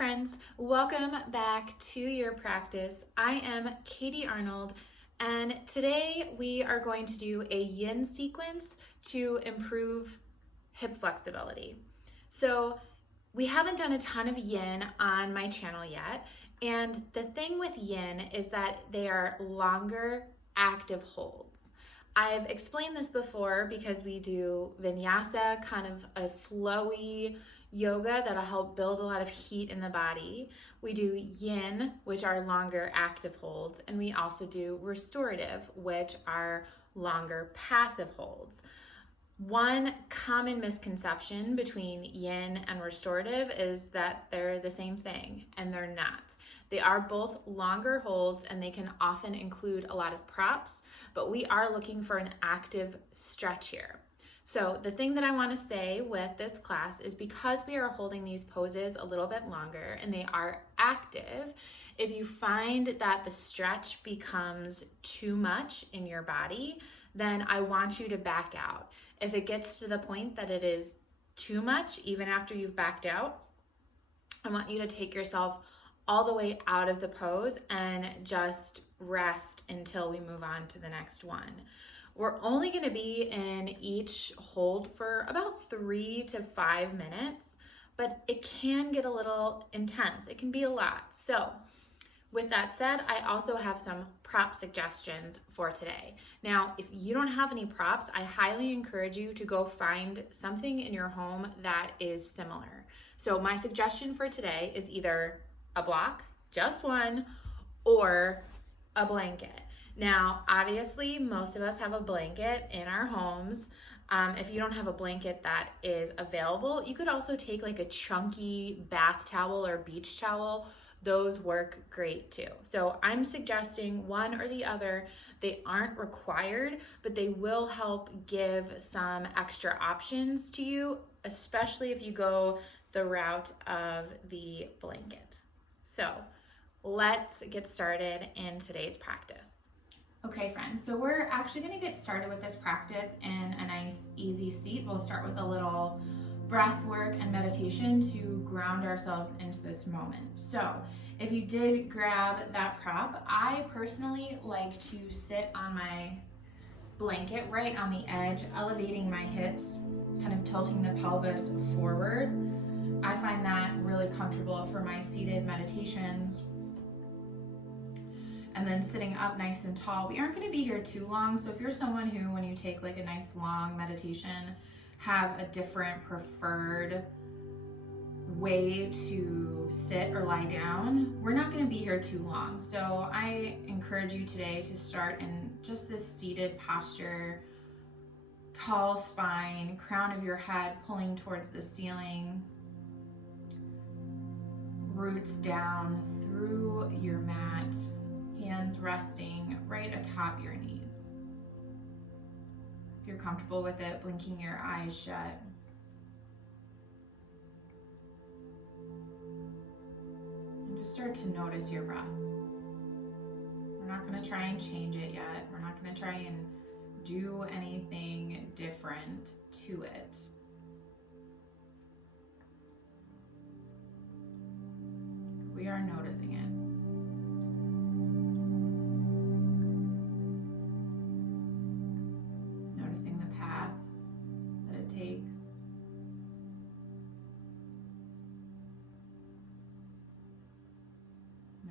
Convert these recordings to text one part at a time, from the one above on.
friends, welcome back to your practice. I am Katie Arnold, and today we are going to do a yin sequence to improve hip flexibility. So we haven't done a ton of yin on my channel yet, and the thing with yin is that they are longer active holds. I've explained this before because we do vinyasa, kind of a flowy yoga that'll help build a lot of heat in the body. We do yin, which are longer active holds, and we also do restorative, which are longer passive holds. One common misconception between yin and restorative is that they're the same thing, and they're not. They are both longer holds, and they can often include a lot of props, but we are looking for an active stretch here. So the thing that I want to say with this class is because we are holding these poses a little bit longer and they are active, if you find that the stretch becomes too much in your body, then I want you to back out. If it gets to the point that it is too much, even after you've backed out, I want you to take yourself all the way out of the pose and just rest until we move on to the next one. We're only going to be in each hold for about 3 to 5 minutes, but it can get a little intense. It can be a lot. So with that said, I also have some prop suggestions for today. Now, if you don't have any props, I highly encourage you to go find something in your home that is similar. So my suggestion for today is either a block, just one, or a blanket. Now, obviously, most of us have a blanket in our homes. If you don't have a blanket that is available, you could also take like a chunky bath towel or beach towel. Those work great too. So I'm suggesting one or the other. They aren't required, but they will help give some extra options to you, especially if you go the route of the blanket. So let's get started in today's practice. Okay, friends, so we're actually going to get started with this practice in a nice easy seat. We'll start with a little breath work and meditation to ground ourselves into this moment. So if you did grab that prop, I personally like to sit on my blanket right on the edge, elevating my hips, kind of tilting the pelvis forward. I find that really comfortable for my seated meditations. And then sitting up nice and tall. We aren't going to be here too long, so if you're someone who, when you take like a nice long meditation, have a different preferred way to sit or lie down, we're not going to be here too long. So I encourage you today to start in just this seated posture, tall spine, crown of your head pulling towards the ceiling, roots down through your mat, hands resting right atop your knees. If you're comfortable with it, blinking your eyes shut. And just start to notice your breath. We're not going to try and change it yet. We're not going to try and do anything different to it. We are noticing it. Noticing the paths that it takes.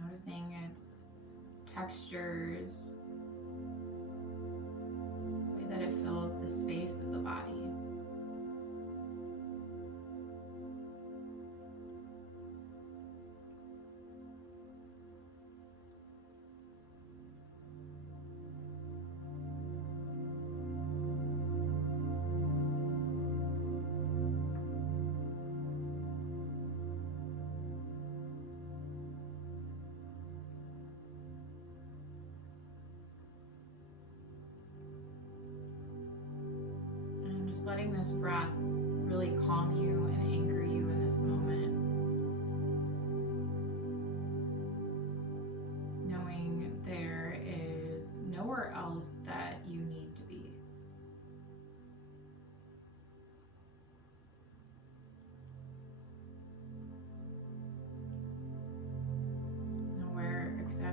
Noticing its textures, the way that it fills the space of the body. Letting this breath really calm you and anchor you in this moment. Knowing there is nowhere else that you need to be.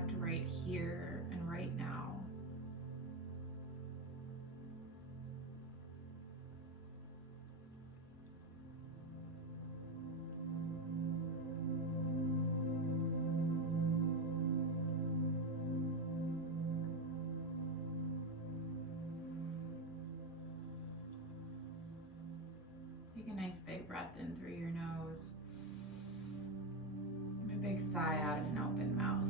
product right here and right now. Take a nice big breath in through your nose. And a big sigh out of an open mouth.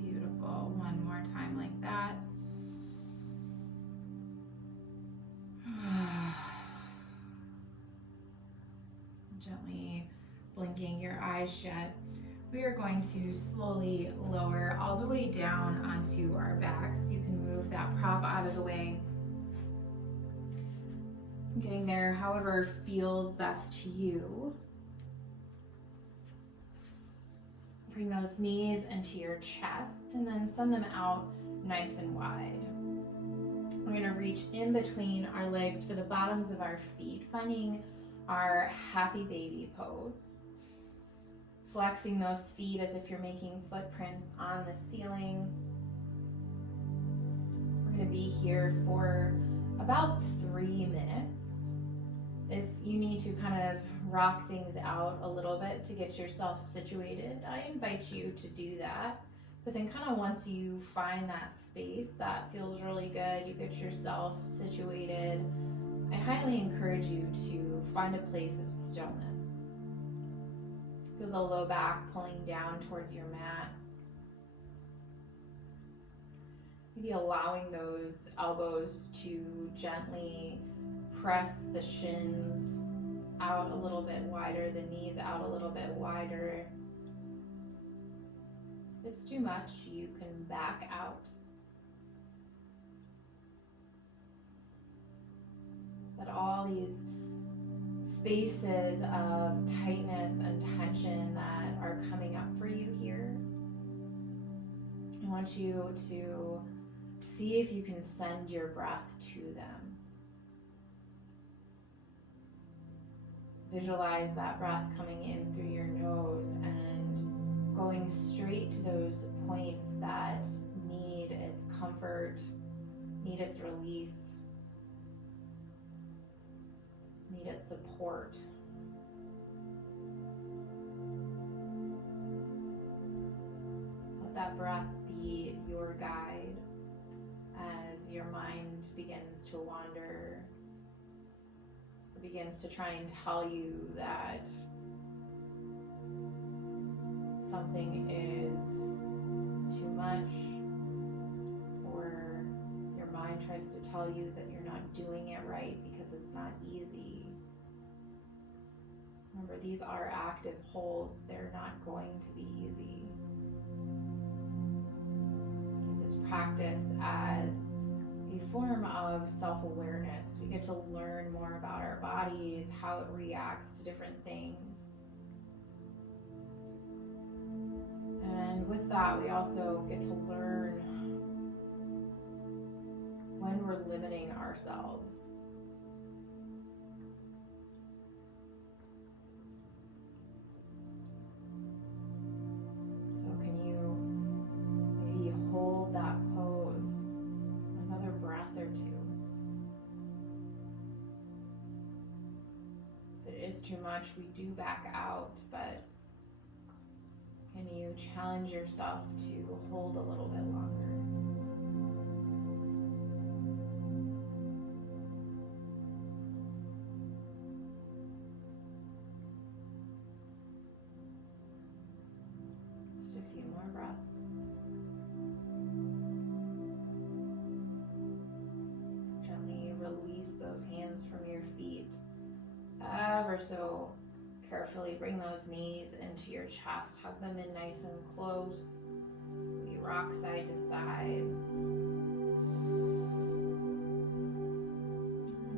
Beautiful. One more time like that. Gently blinking your eyes shut. We are going to slowly lower all the way down onto our backs. You can move that prop out of the way. Getting there however feels best to you. Bring those knees into your chest and then send them out nice and wide. We're going to reach in between our legs for the bottoms of our feet, finding our happy baby pose. Flexing those feet as if you're making footprints on the ceiling. We're going to be here for about 3 minutes. If you need to kind of rock things out a little bit to get yourself situated, I invite you to do that. But then kind of once you find that space that feels really good, you get yourself situated, I highly encourage you to find a place of stillness. Feel the low back pulling down towards your mat. Maybe allowing those elbows to gently press the shins out a little bit wider, the knees out a little bit wider. If it's too much, you can back out. But all these spaces of tightness and tension that are coming up for you here, I want you to see if you can send your breath to them. Visualize that breath coming in through your nose and going straight to those points that need its comfort, need its release, need its support. Let that breath be your guide as your mind begins to wander. It begins to try and tell you that something is too much, or your mind tries to tell you that you're not doing it right because it's not easy. Remember, these are active holds. They're not going to be easy. Use this practice as a form of self-awareness. We get to learn more about our bodies, how it reacts to different things. And with that, we also get to learn when we're limiting ourselves. So can you maybe hold that pose another breath or two? If it is too much, we do back out, but can you challenge yourself to hold a little bit longer? Just a few more breaths. Gently release those hands from your feet. Ever so carefully bring those knees into your chest. Hug them in nice and close. We rock side to side.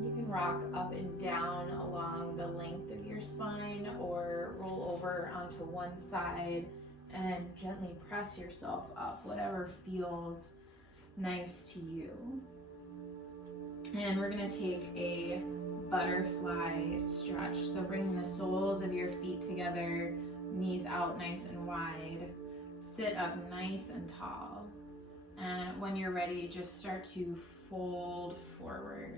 You can rock up and down along the length of your spine, or roll over onto one side and gently press yourself up, whatever feels nice to you. And we're going to take a butterfly stretch. So bringing the soles of your feet together, knees knees out nice and wide. Sit up nice and tall. And when you're ready, just start to fold forward.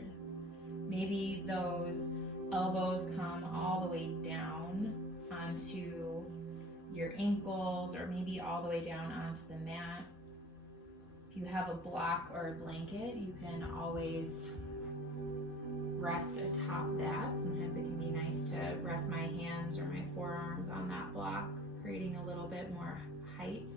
Maybe those elbows come all the way down onto your ankles, or maybe all the way down onto the mat. If you have a block or a blanket, you can always rest atop that. Sometimes it can be nice to rest my hands or my forearms on that block, creating a little bit more height.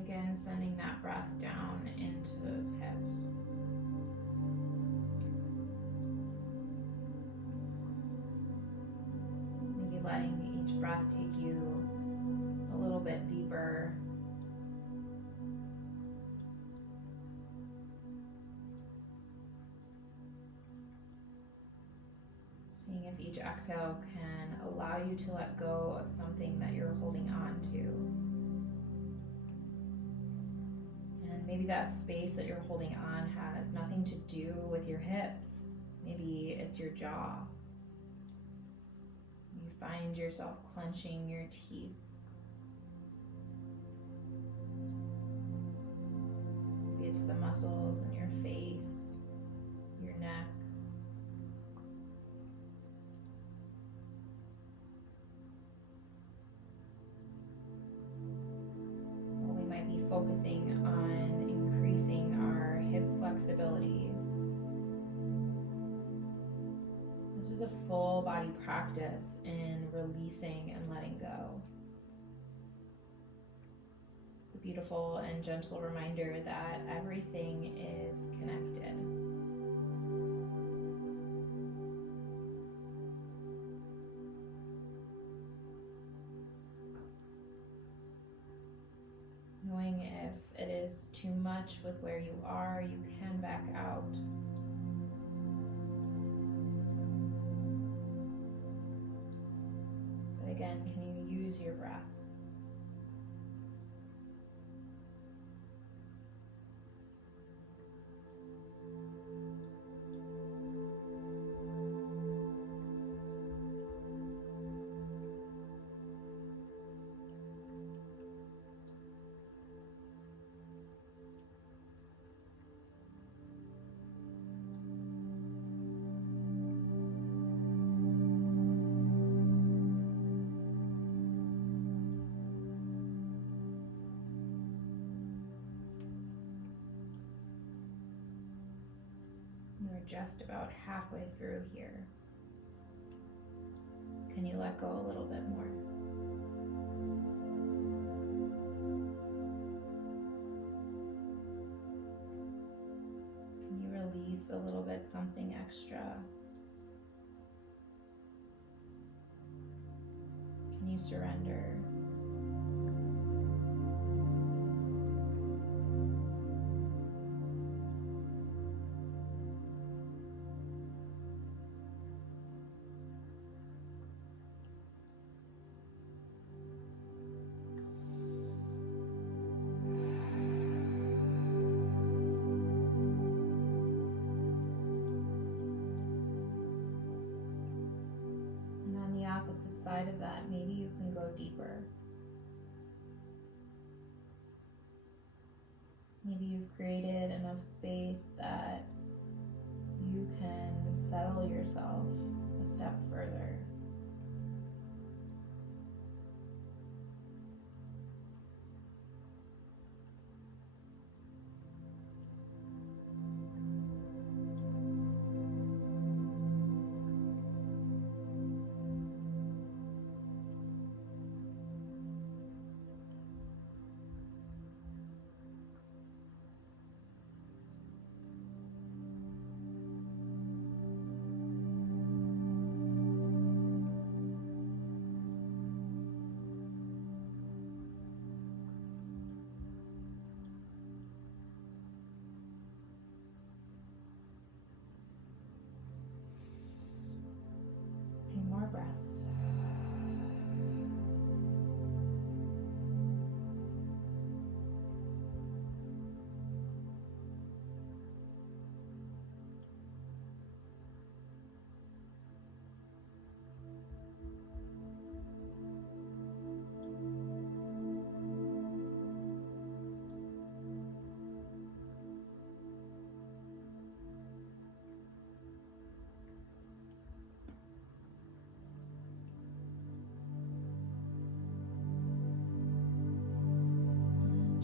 Again, sending that breath down into those hips. Maybe letting each breath take you a little bit deeper. Seeing if each exhale can allow you to let go of something that you're holding on to. Maybe that space that you're holding on has nothing to do with your hips. Maybe it's your jaw. You find yourself clenching your teeth. Maybe it's the muscles in your face, your neck. Or we might be focusing on increasing our hip flexibility. This is a full body practice in releasing and letting go. The beautiful and gentle reminder that everything is connected. Knowing if it is too much with where you are, you can back out. But again, can you use your breath? We're just about halfway through here. Can you let go a little bit more? Can you release a little bit something extra? Can you surrender? Side of that, maybe you can go deeper. Maybe you've created enough space that you can settle yourself a step further.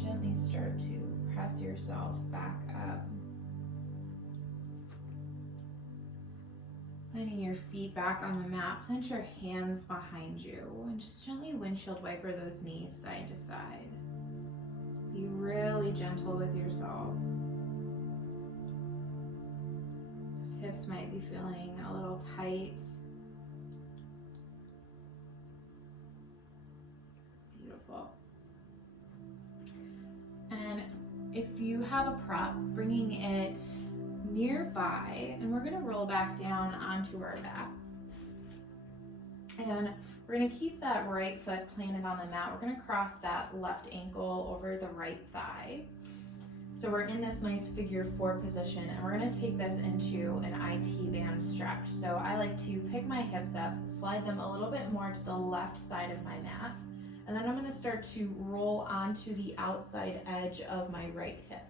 Gently start to press yourself back up. Planting your feet back on the mat, plant your hands behind you, and just gently windshield wiper those knees side to side. Be really gentle with yourself. Those hips might be feeling a little tight. Beautiful. And if you have a prop, bringing it nearby, and we're going to roll back down onto our back. And we're going to keep that right foot planted on the mat. We're going to cross that left ankle over the right thigh. So we're in this nice figure 4 position, and we're going to take this into an IT band stretch. So I like to pick my hips up, slide them a little bit more to the left side of my mat, and then I'm going to start to roll onto the outside edge of my right hip.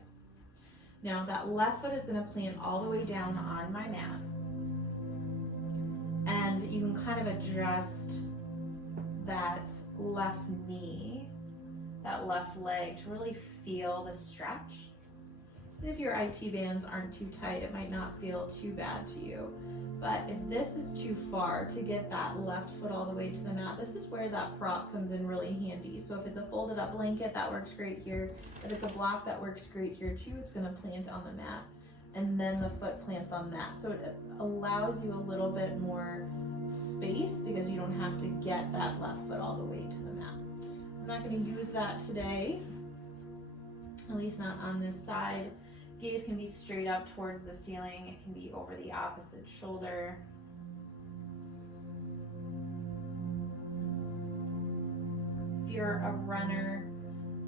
Now that left foot is going to plant all the way down on my mat, and you can kind of adjust that left knee, that left leg to really feel the stretch. And if your IT bands aren't too tight, it might not feel too bad to you. But if this is too far to get that left foot all the way to the mat, this is where that prop comes in really handy. So if it's a folded up blanket, that works great here. If it's a block, that works great here too. It's going to plant on the mat, and then the foot plants on that. So it allows you a little bit more space because you don't have to get that left foot all the way to the mat. I'm not going to use that today, at least not on this side. Gaze can be straight up towards the ceiling. It can be over the opposite shoulder. If you're a runner,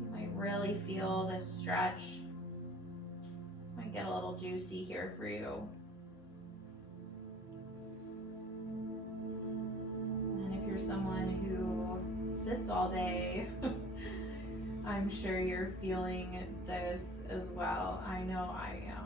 you might really feel this stretch. Might get a little juicy here for you. And if you're someone who sits all day, I'm sure you're feeling this as well. I know I am.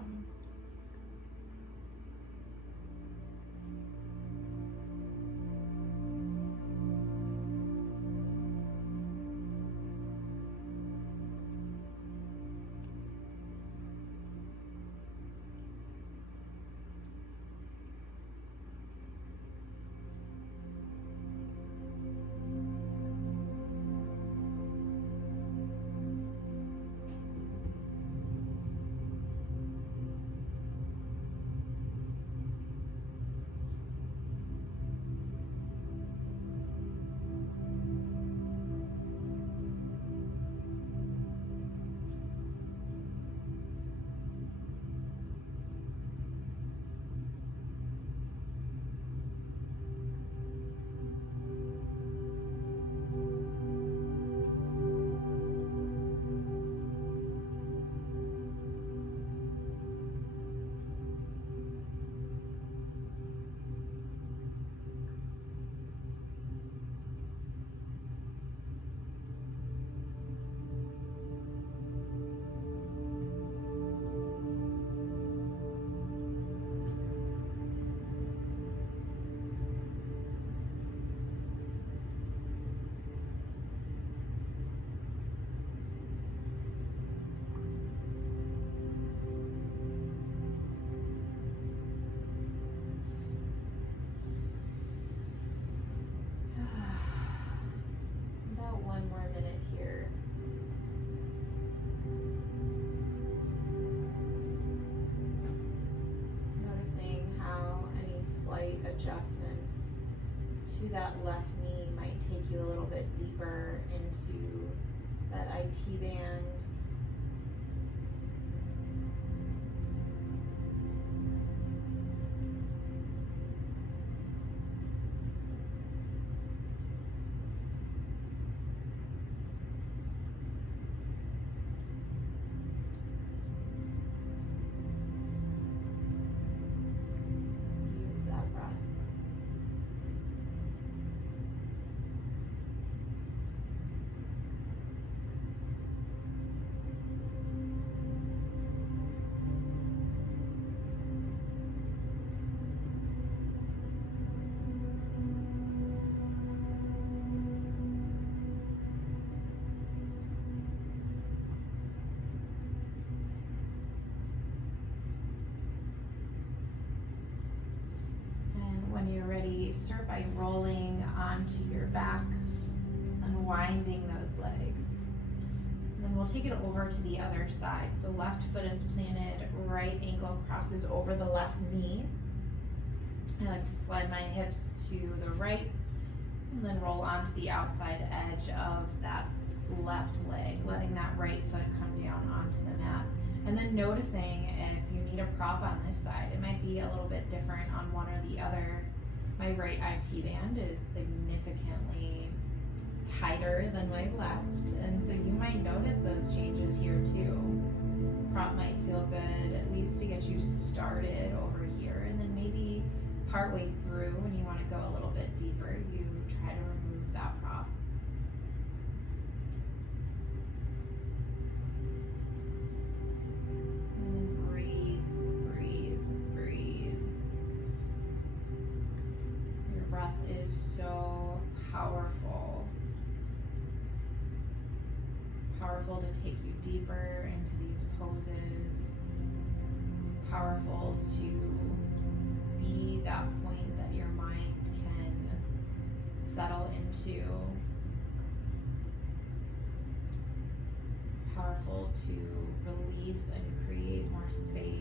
Adjustments to that left knee might take you a little bit deeper into that IT band. when you're ready, start by rolling onto your back, unwinding those legs. And then we'll take it over to the other side. So left foot is planted, right ankle crosses over the left knee. I like to slide my hips to the right and then roll onto the outside edge of that left leg, letting that right foot come down onto the mat. And then noticing if you need a prop on this side. It might be a little bit different on one or the other. My right IT band is significantly tighter than my left, and so you might notice those changes here too. Prop might feel good, at least to get you started over here, and then maybe partway through when you want to go a little bit deeper, you try to remove that prop. And then breathe, breathe, breathe. Your breath is so powerful. Powerful to take you deeper into these poses. Powerful to be that point that your mind can settle into. Powerful to release and create more space.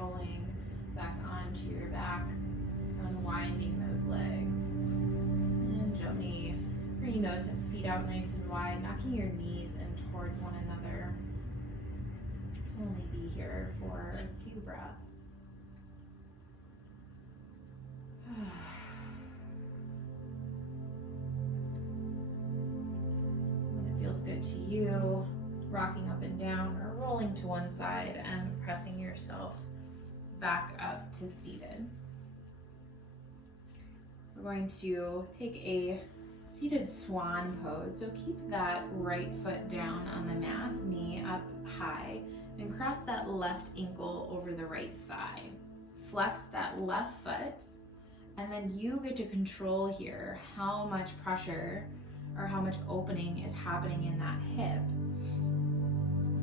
Rolling back onto your back, unwinding those legs, and gently bringing those feet out nice and wide, knocking your knees in towards one another. Only be here for a few breaths. When it feels good to you, rocking up and down or rolling to one side and pressing yourself back up to seated. We're going to take a seated swan pose. So keep that right foot down on the mat, knee up high, and cross that left ankle over the right thigh. Flex that left foot, and then you get to control here how much pressure or how much opening is happening in that hip.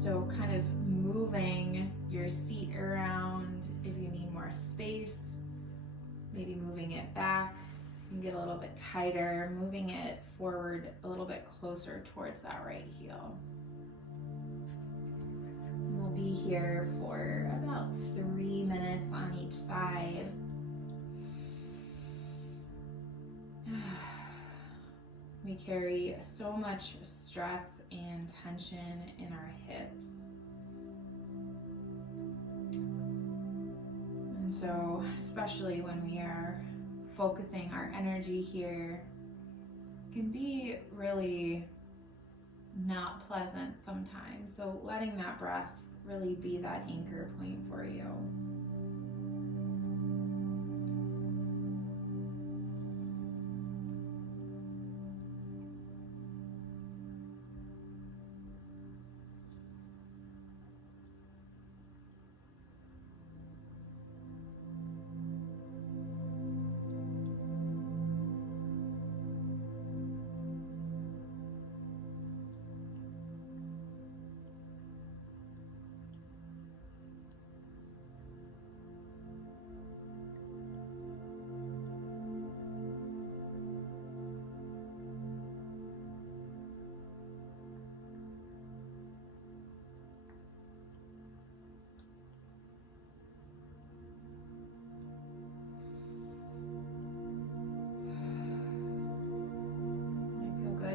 So kind of moving your seat around if you need more space, maybe moving it back and get a little bit tighter, moving it forward a little bit closer towards that right heel. And we'll be here for about 3 minutes on each side. We carry so much stress and tension in our hips. And so, especially when we are focusing our energy here can be really not pleasant sometimes. So letting that breath really be that anchor point for you.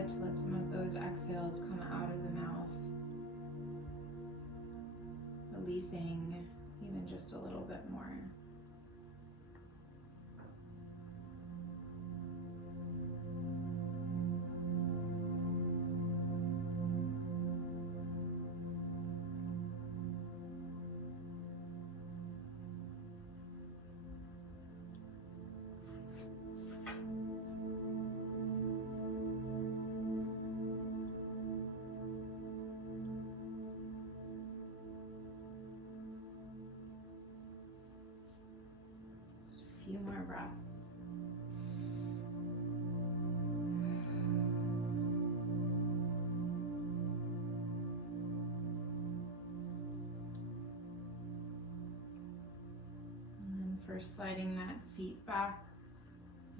To let some of those exhales come out of the mouth, releasing even just a little bit more. Few more breaths. And first sliding that seat back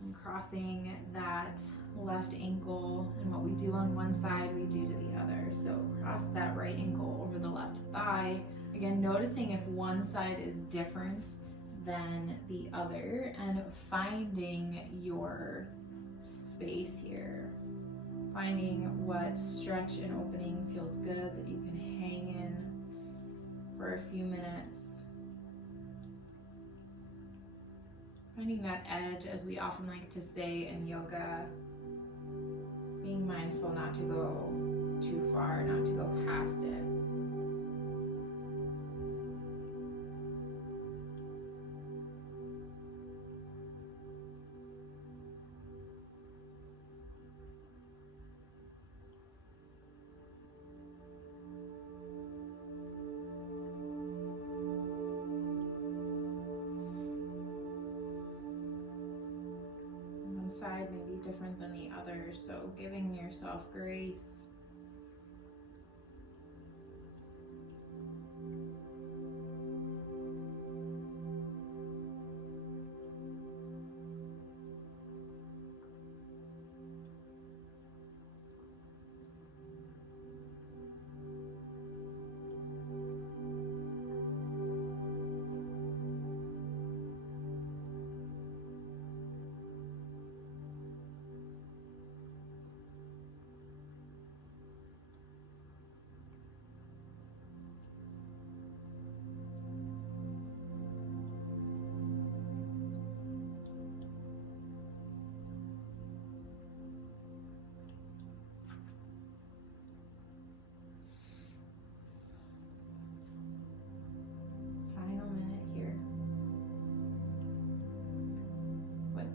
and crossing that left ankle, and what we do on one side we do to the other. So cross that right ankle over the left thigh. Again, noticing if one side is different than the other and finding your space here. Finding what stretch and opening feels good that you can hang in for a few minutes. Finding that edge, as we often like to say in yoga, being mindful not to go too far, not to go past it. Side may be different than the other, so giving yourself grace.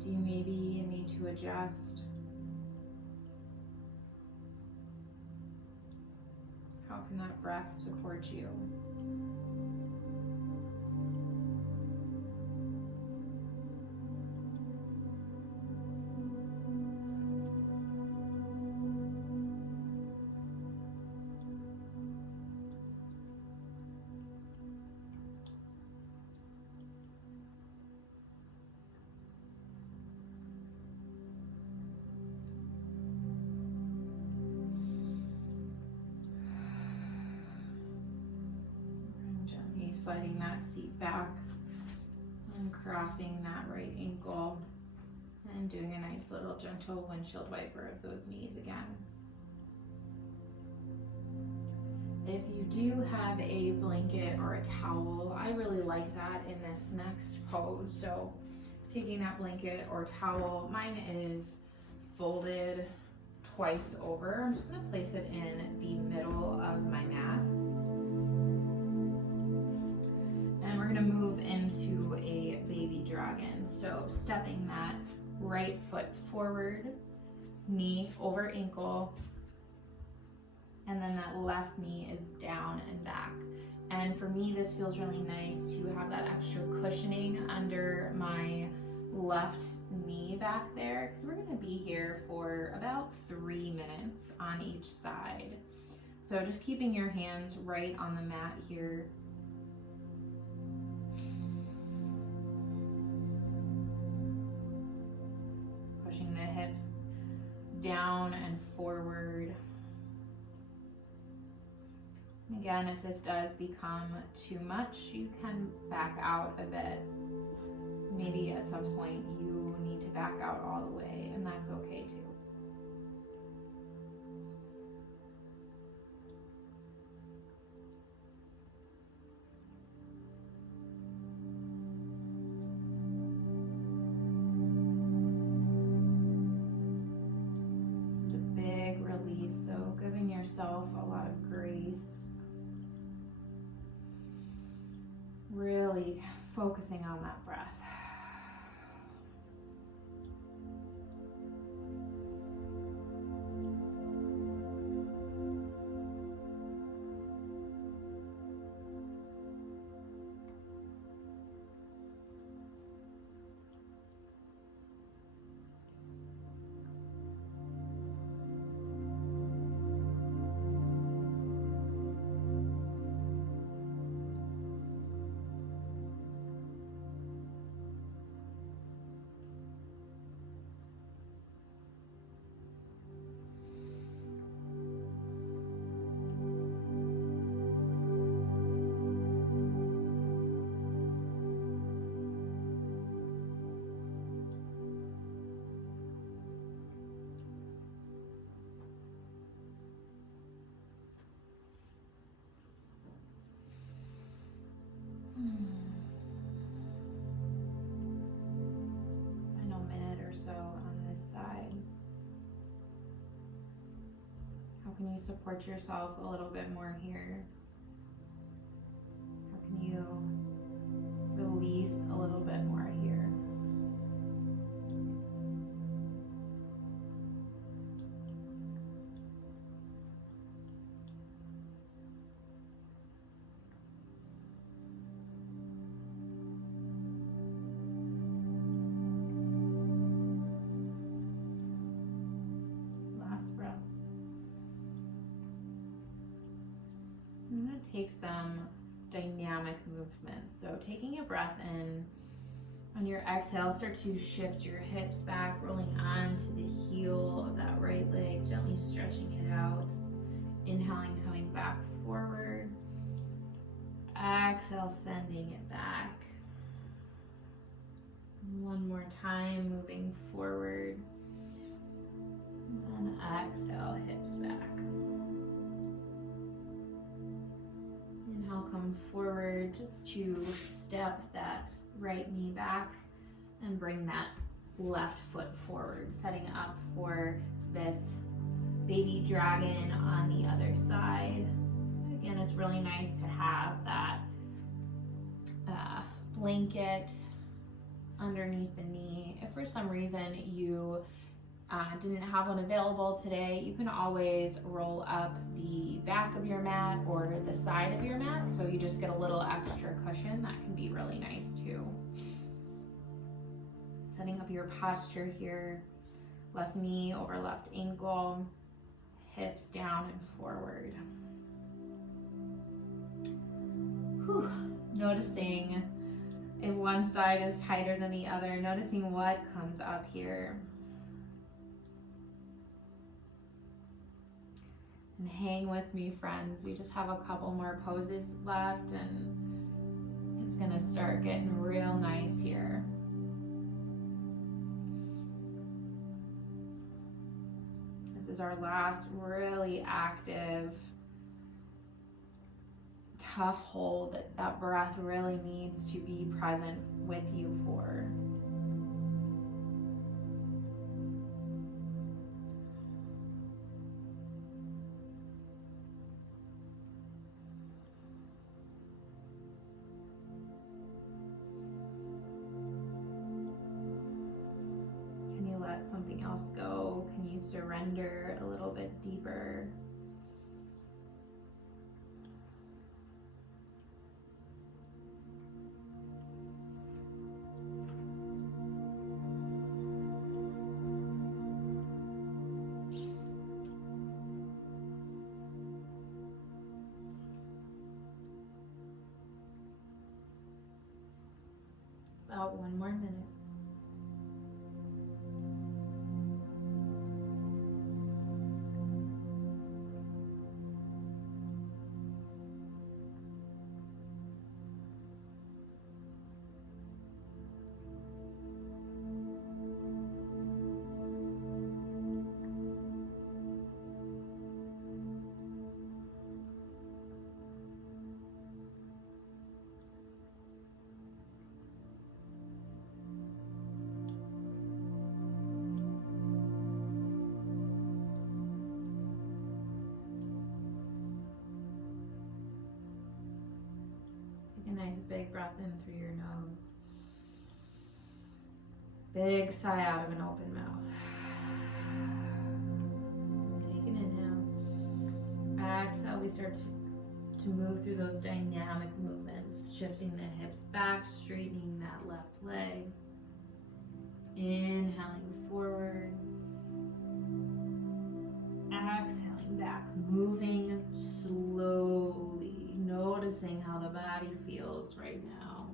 Do you maybe need to adjust? How can that breath support you? Sliding that seat back and crossing that right ankle and doing a nice little gentle windshield wiper of those knees again. If you do have a blanket or a towel, I really like that in this next pose. So taking that blanket or towel, mine is folded twice over. I'm just going to place it in the middle of my mat. And we're going to move into a baby dragon. So stepping that right foot forward, knee over ankle, and then that left knee is down and back. And for me, this feels really nice to have that extra cushioning under my left knee back there, because we're going to be here for about 3 minutes on each side. So just keeping your hands right on the mat here. Pushing the hips down and forward. Again, if this does become too much, you can back out a bit. Maybe at some point you need to back out all the way, and that's okay too. This is a big release, so giving yourself a lot of grace. Really focusing on that breath. Final minute or so on this side. How can you support yourself a little bit more here? How can you release a little bit more here? Take some dynamic movements. So taking a breath in, on your exhale, start to shift your hips back, rolling onto the heel of that right leg, gently stretching it out. Inhaling, coming back forward. Exhale, sending it back. One more time, moving forward. And exhale, hips back. Inhale, come forward just to step that right knee back and bring that left foot forward, setting up for this baby dragon on the other side. Again, it's really nice to have that blanket underneath the knee. If for some reason you didn't have one available today, you can always roll up the back of your mat or the side of your mat, so you just get a little extra cushion. That can be really nice too. Setting up your posture here, left knee over left ankle, hips down and forward. Whew. Noticing if one side is tighter than the other, noticing what comes up here. And hang with me, friends. We just have a couple more poses left and it's gonna start getting real nice here. This is our last really active, tough hold that breath really needs to be present with you for. surrender a little bit deeper. About 1 more minute. Take a nice big breath in through your nose. Big sigh out of an open mouth. Take an inhale. Exhale, we start to move through those dynamic movements, shifting the hips back, straightening that left leg. Inhaling forward. Exhaling back, moving slowly, noticing how the body feels right now.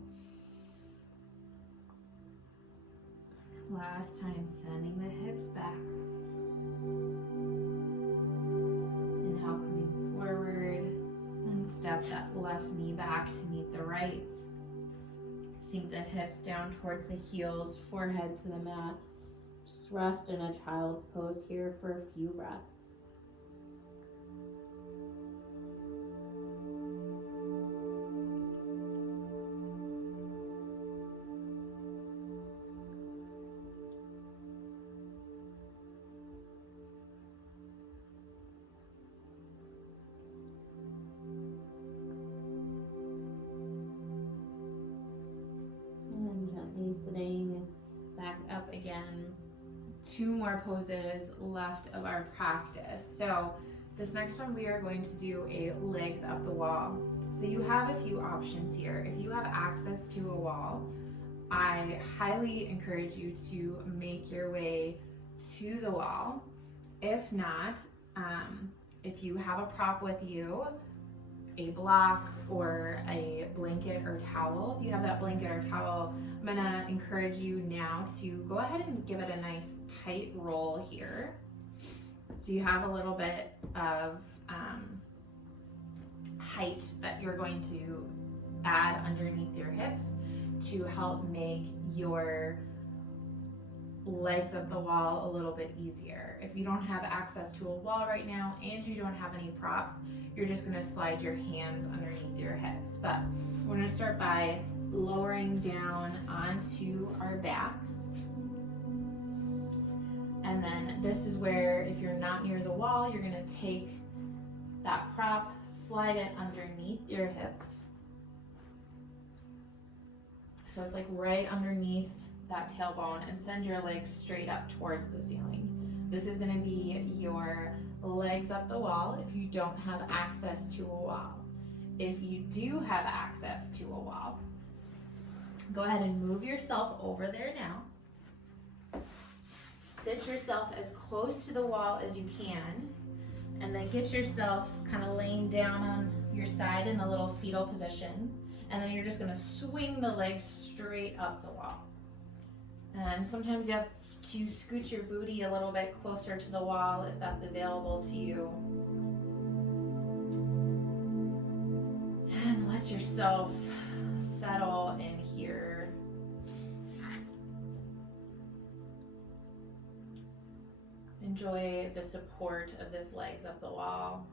Last time, sending the hips back. Inhale, coming forward, and step that left knee back to meet the right. Sink the hips down towards the heels, forehead to the mat. Just rest in a child's pose here for a few breaths. Sitting back up again. 2 more poses left of our practice. So this next one, we are going to do a legs up the wall. So you have a few options here. If you have access to a wall, I highly encourage you to make your way to the wall. If not, if you have a prop with you, a block or a blanket or towel. If you have that blanket or towel, I'm gonna encourage you now to go ahead and give it a nice tight roll here. So you have a little bit of height that you're going to add underneath your hips to help make your legs up the wall a little bit easier. If you don't have access to a wall right now and you don't have any props, you're just gonna slide your hands underneath your hips. But we're gonna start by lowering down onto our backs. And then this is where, if you're not near the wall, you're gonna take that prop, slide it underneath your hips. So it's like right underneath that tailbone, and send your legs straight up towards the ceiling. This is gonna be your legs up the wall if you don't have access to a wall. If you do have access to a wall, go ahead and move yourself over there now. Sit yourself as close to the wall as you can, and then get yourself kind of laying down on your side in a little fetal position, and then you're just gonna swing the legs straight up the wall. And sometimes you have to scoot your booty a little bit closer to the wall if that's available to you. And let yourself settle in here. Enjoy the support of this legs up the wall.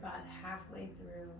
about halfway through.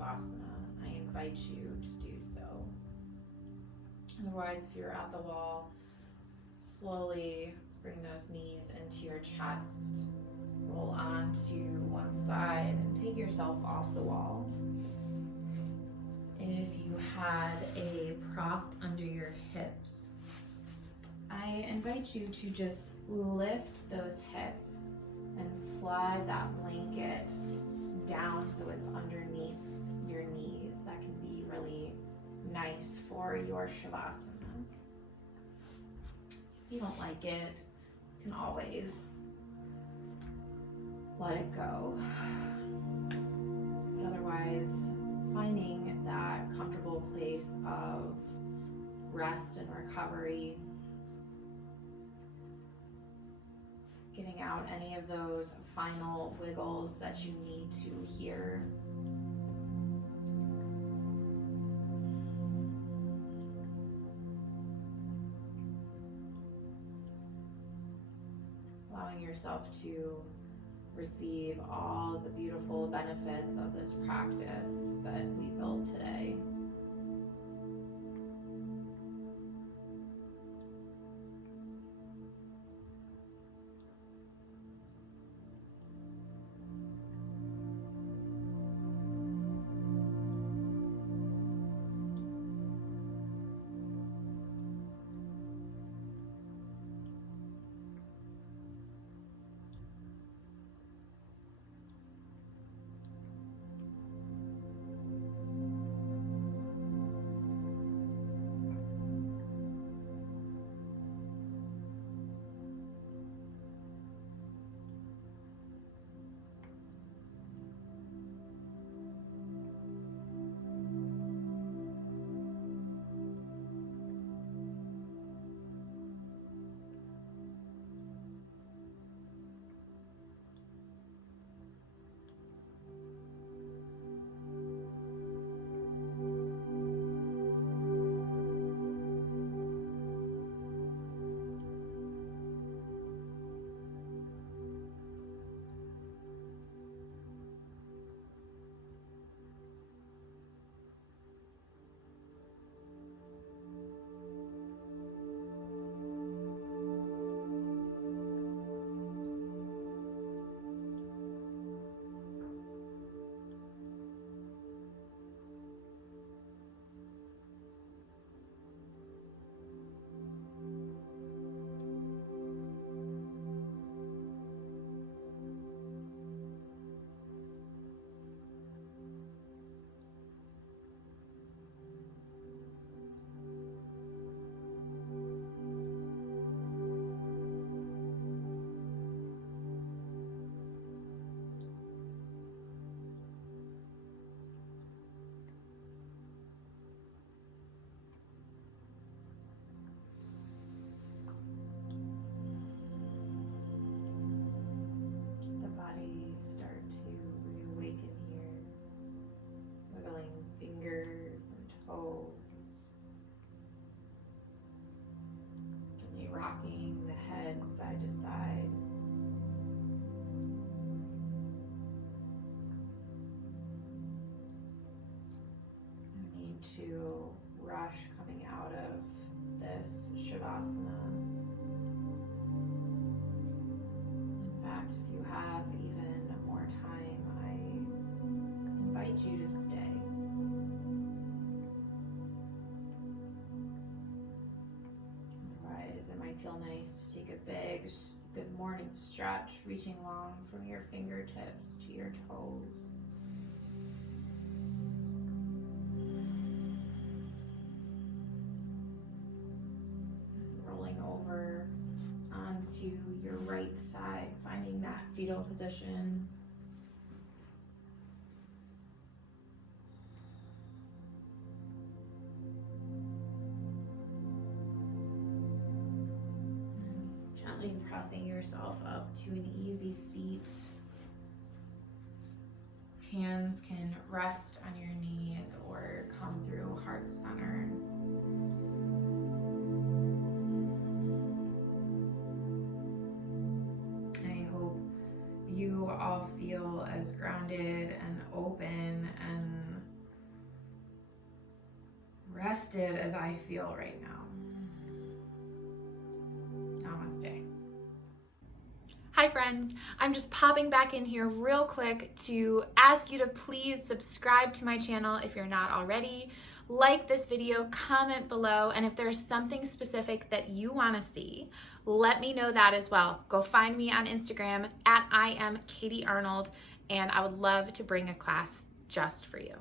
Savasana, I invite you to do so. Otherwise, if you're at the wall, slowly bring those knees into your chest, roll onto one side, and take yourself off the wall. If you had a prop under your hips, I invite you to just lift those hips and slide that blanket down so it's underneath your knees. That can be really nice for your Shavasana. If you don't like it, you can always let it go. But otherwise, finding that comfortable place of rest and recovery, getting out any of those final wiggles that you need to here. Allowing yourself to receive all the beautiful benefits of this practice that we built today. side to side. No need to rush coming out of this Savasana. In fact, if you have even more time, I invite you to stay. Otherwise, it might feel nice to take a big, good morning stretch, reaching long from your fingertips to your toes. Rolling over onto your right side, finding that fetal position. Gently pressing yourself up to an easy seat. Hands can rest on your knees or come through heart center. I hope you all feel as grounded and open and rested as I feel right now. Namaste. Hi friends, I'm just popping back in here real quick to ask you to please subscribe to my channel if you're not already. Like this video, comment below, and if there's something specific that you want to see, let me know that as well. Go find me on Instagram at I am Katie Arnold, and I would love to bring a class just for you.